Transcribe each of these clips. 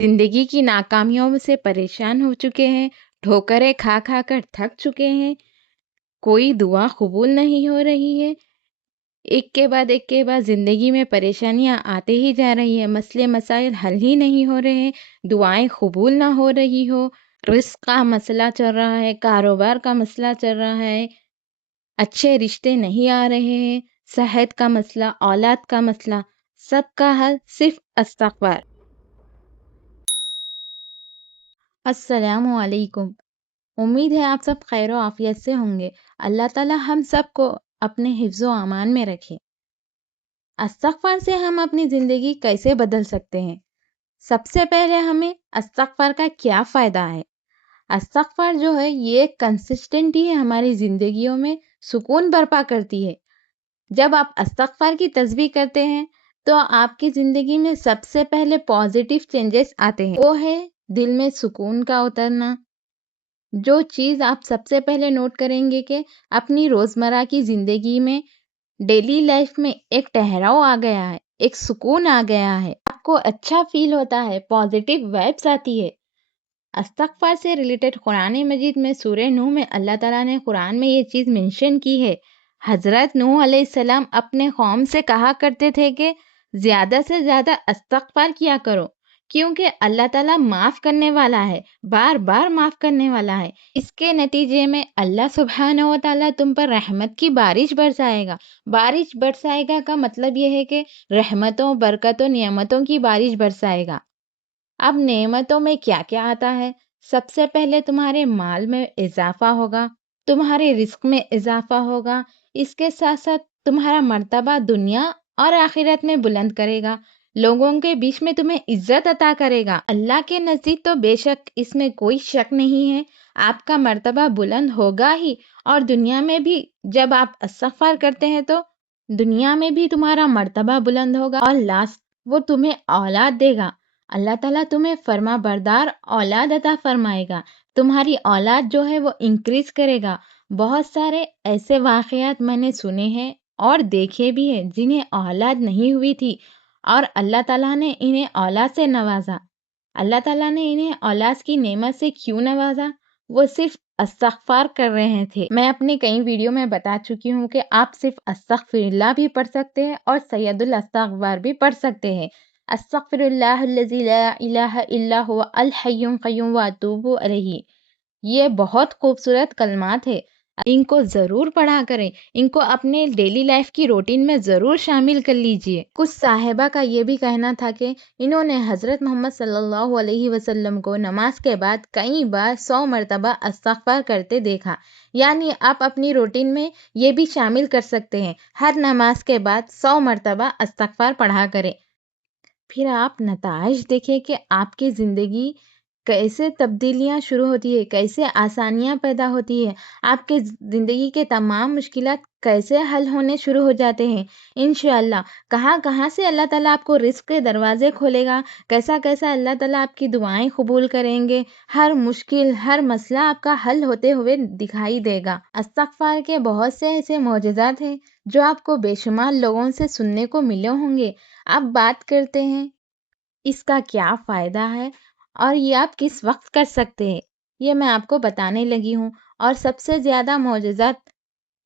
जिंदगी की नाकामियों से परेशान हो चुके हैं, ठोकरें खा खा कर थक चुके हैं, कोई दुआ कबूल नहीं हो रही है। एक के बाद जिंदगी में परेशानियां आते ही जा रही है, मसले मसाइल हल ही नहीं हो रहे हैं, दुआएं कबूल ना हो रही हो, रिस्क का मसला चल रहा है, कारोबार का मसला चल रहा है, अच्छे रिश्ते नहीं आ रहे हैं, सेहत का मसला, औलाद का मसला, सबका हल सिर्फ इस्तगफार। अस्सलामु अलैकुम। उम्मीद है आप सब खैर आफियत से होंगे। अल्लाह ताला हम सबको अपने हिफ्ज़ व अमान में रखे। इस्तगफार से हम अपनी ज़िंदगी कैसे बदल सकते हैं? सबसे पहले हमें इस्तगफार का क्या फ़ायदा है? इस्तगफार जो है ये कंसिस्टेंट ही हमारी ज़िंदगियों में सुकून बर्पा करती है। जब आप इस्तगफार की तस्बीह करते हैं तो आपकी ज़िंदगी में सबसे पहले पॉजिटिव चेंजेस आते हैं। वो है दिल में सुकून का उतरना। जो चीज़ आप सबसे पहले नोट करेंगे कि अपनी रोज़मर्रा की ज़िंदगी में डेली लाइफ में एक ठहराव आ गया है, एक सुकून आ गया है, आपको अच्छा फील होता है, पॉजिटिव वाइब्स आती है। इस्तगफार से रिलेटेड कुरान मजीद में सूरह नूह में अल्लाह ताला ने कुरान में ये चीज़ मेंशन की है। हज़रत नूह अलैहिस्सलाम अपने कौम से कहा करते थे कि ज़्यादा से ज़्यादा इस्तगफार किया करो, क्योंकि अल्लाह ताला माफ़ करने वाला है, बार बार माफ़ करने वाला है। इसके नतीजे में अल्लाह सुब्हानहू व तआला तुम पर रहमत की बारिश बरसाएगा। बारिश बरसाएगा का मतलब ये है कि रहमतों, बरकतों, नियमतों की बारिश बरसाएगा। अब नेमतों में क्या क्या आता है? सबसे पहले तुम्हारे माल में इजाफा होगा, तुम्हारे रिस्क में इजाफा होगा, इसके साथ साथ तुम्हारा मर्तबा दुनिया और आखिरत में बुलंद करेगा, लोगों के बीच में तुम्हें इज्जत अता करेगा। अल्लाह के नज़दीक तो बेशक इसमें कोई शक नहीं है, आपका मर्तबा बुलंद होगा ही, और दुनिया में भी जब आप इस्तगफार करते हैं तो दुनिया में भी तुम्हारा मर्तबा बुलंद होगा, और लास्ट वो तुम्हें औलाद देगा। अल्लाह ताला तुम्हें फर्मा बरदार औलाद अता फरमाएगा, तुम्हारी औलाद जो है वो इंक्रीज करेगा। बहुत सारे ऐसे वाक़यात मैंने सुने हैं और देखे भी हैं जिन्हें औलाद नहीं हुई थी और अल्लाह ताला ने इन्हें औलाद से नवाजा। अल्लाह ताला ने इन्हें औलाद की नेमत से क्यों नवाजा? वो सिर्फ इस्तगफार कर रहे थे। मैं अपनी कई वीडियो में बता चुकी हूँ कि आप सिर्फ अस्तगफिरुल्लाह भी पढ़ सकते हैं और सैयदुल इस्तगफार भी पढ़ सकते हैं। अस्तगफिरुल्लाहल्लज़ी ला इलाहा इल्ला हुवा अल हय्युल क़य्यूम व अतूबु अलैहि। ये बहुत खूबसूरत कलमात है। इनको ज़रूर पढ़ा करें, इनको अपने डेली लाइफ की रूटीन में ज़रूर शामिल कर लीजिए। कुछ साहिबा का ये भी कहना था कि इन्होंने हज़रत मोहम्मद सल्लल्लाहु अलैहि वसल्लम को नमाज के बाद कई बार 100 मरतबा इस्तगफार करते देखा। यानी आप अपनी रूटीन में ये भी शामिल कर सकते हैं, हर नमाज के बाद 100 मरतबा इस्तगफार पढ़ा करें। फिर आप नताइज देखें कि आपकी ज़िंदगी कैसे तब्दीलियाँ शुरू होती है, कैसे आसानियाँ पैदा होती है, आपके ज़िंदगी के तमाम मुश्किलात कैसे हल होने शुरू हो जाते हैं। इंशाअल्लाह कहाँ-कहाँ से अल्लाह ताला आपको रिज़्क़ के दरवाज़े खोलेगा, कैसा-कैसा अल्लाह ताला आपकी दुआएँ कबूल करेंगे, हर मुश्किल, हर मसला आपका हल होते हुए दिखाई देगा। इस्तगफार के बहुत से ऐसे मोजज़ात हैं जो आपको बेशुमार लोगों से सुनने को मिले होंगे। अब बात करते हैं इसका क्या फ़ायदा है और ये आप किस वक़्त कर सकते हैं, ये मैं आपको बताने लगी हूँ। और सबसे ज़्यादा मोजज़ात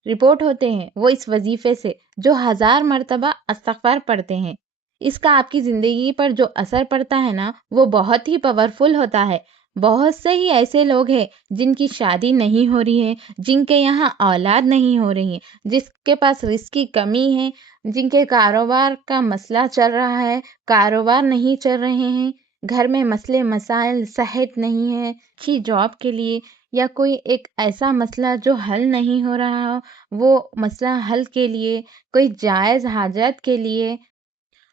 रिपोर्ट होते हैं वो इस वजीफ़े से जो 1000 मरतबा इस्तगफार पढ़ते हैं। इसका आपकी ज़िंदगी पर जो असर पड़ता है ना वो बहुत ही पावरफुल होता है। बहुत से ही ऐसे लोग हैं जिनकी शादी नहीं हो रही है, जिनके यहाँ औलाद नहीं हो रही है, जिसके पास रिस्क की कमी है, जिनके कारोबार का मसला चल रहा है, कारोबार नहीं चल रहे हैं, घर में मसले मसाइल, सेहत नहीं है, अच्छी जॉब के लिए या कोई एक ऐसा मसला जो हल नहीं हो रहा हो, वो मसला हल के लिए, कोई जायज़ हाजत के लिए,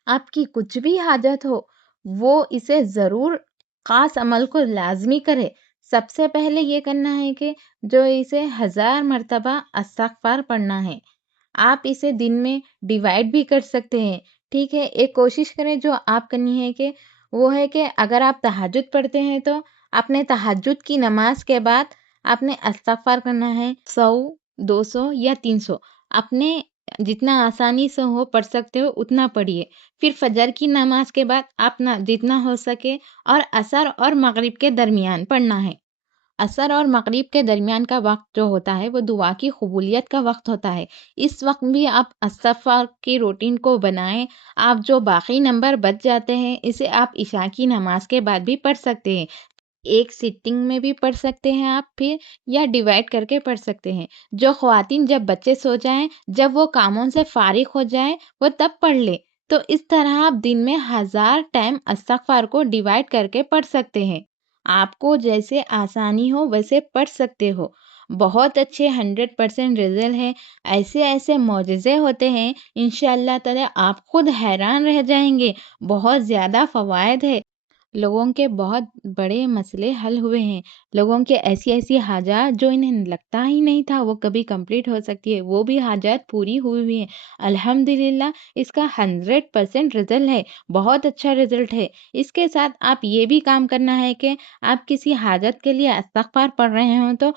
आपकी कुछ भी हाजत हो, वो इसे ज़रूर ख़ास अमल को लाज़मी करे। सबसे पहले ये करना है कि जो इसे 1000 मरतबा इस्तगफार पढ़ना है। आप इसे दिन में डिवाइड भी कर सकते हैं, ठीक है? एक कोशिश करें जो आप करनी है कि वो है कि अगर आप तहज्जुद पढ़ते हैं तो आपने तहज्जुद की नमाज के बाद आपने इस्तगफार करना है 100, 200 या 300 अपने جتنا آسانی سے ہو پڑھ سکتے ہو اتنا پڑھیے۔ پھر فجر کی نماز کے بعد آپ جتنا ہو سکے اور عصر اور مغرب کے درمیان پڑھنا ہے۔ عصر اور مغرب کے درمیان کا وقت جو ہوتا ہے وہ دعا کی قبولیت کا وقت ہوتا ہے۔ اس وقت بھی آپ استغفار کی روٹین کو بنائیں۔ آپ جو باقی نمبر بچ جاتے ہیں اسے آپ عشاء کی نماز کے بعد بھی پڑھ سکتے ہیں۔ ایک سٹنگ میں بھی پڑھ سکتے ہیں آپ پھر، یا ڈیوائڈ کر کے پڑھ سکتے ہیں۔ جو خواتین جب بچے سو جائیں، جب وہ کاموں سے فارغ ہو جائیں، وہ تب پڑھ لیں۔ تو اس طرح آپ دن میں 1000 ٹائم استغفار کو ڈیوائڈ کر کے پڑھ سکتے ہیں۔ آپ کو جیسے آسانی ہو ویسے پڑھ سکتے ہو۔ بہت اچھے 100% رزلٹ ہے۔ ایسے ایسے معجزے ہوتے ہیں، انشاءاللہ تعالی آپ خود حیران رہ جائیں گے۔ بہت زیادہ فوائد ہے۔ لوگوں کے بہت بڑے مسئلے حل ہوئے ہیں۔ لوگوں کے ایسی ایسی حاجات جو انہیں لگتا ہی نہیں تھا وہ کبھی کمپلیٹ ہو سکتی ہے، وہ بھی حاجات پوری ہوئی ہیں۔ الحمدللہ اس کا 100% رزلٹ ہے، بہت اچھا رزلٹ ہے۔ اس کے ساتھ آپ یہ بھی کام کرنا ہے کہ آپ کسی حاجت کے لیے استغفار پڑھ رہے ہوں تو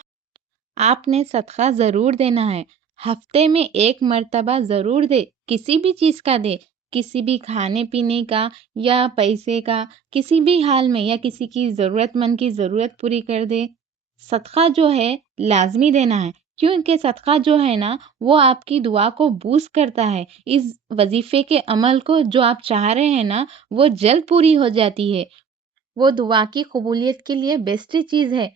آپ نے صدقہ ضرور دینا ہے۔ ہفتے میں 1 مرتبہ ضرور دے، کسی بھی چیز کا دے، کسی بھی کھانے پینے کا یا پیسے کا، کسی بھی حال میں، یا کسی کی ضرورت مند کی ضرورت پوری کر دے۔ صدقہ جو ہے لازمی دینا ہے، کیونکہ صدقہ جو ہے نا وہ آپ کی دعا کو بوسٹ کرتا ہے۔ اس وظیفے کے عمل کو جو آپ چاہ رہے ہیں نا وہ جلد پوری ہو جاتی ہے۔ وہ دعا کی قبولیت کے لیے بیسٹ چیز ہے۔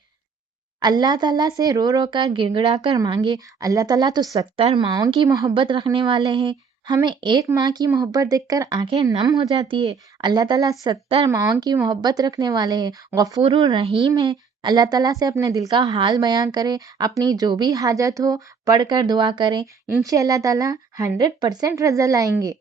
اللہ تعالیٰ سے رو رو کر گڑ گڑا کر مانگے۔ اللہ تعالیٰ تو 70 ماؤں کی محبت رکھنے والے ہیں۔ ہمیں ایک ماں کی محبت دیکھ کر آنکھیں نم ہو جاتی ہے۔ اللہ تعالیٰ 70 ماؤں کی محبت رکھنے والے ہیں، غفور الرحیم ہے۔ اللہ تعالیٰ سے اپنے دل کا حال بیان کرے، اپنی جو بھی حاجت ہو پڑھ کر دعا کریں، انشاءاللہ تعالیٰ 100% رزلٹ آئیں گے۔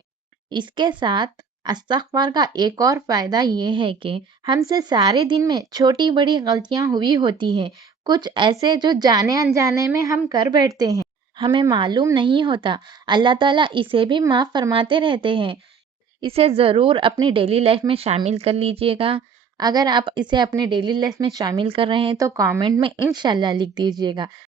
اس کے ساتھ استغفار کا ایک اور فائدہ یہ ہے کہ ہم سے سارے دن میں چھوٹی بڑی غلطیاں ہوئی ہوتی ہیں، کچھ ایسے جو جانے انجانے میں ہم کر بیٹھتے ہیں، ہمیں معلوم نہیں ہوتا، اللہ تعالیٰ اسے بھی معاف فرماتے رہتے ہیں۔ اسے ضرور اپنی ڈیلی لائف میں شامل کر لیجئے گا۔ اگر آپ اسے اپنے ڈیلی لائف میں شامل کر رہے ہیں تو کامنٹ میں انشاءاللہ لکھ دیجئے گا۔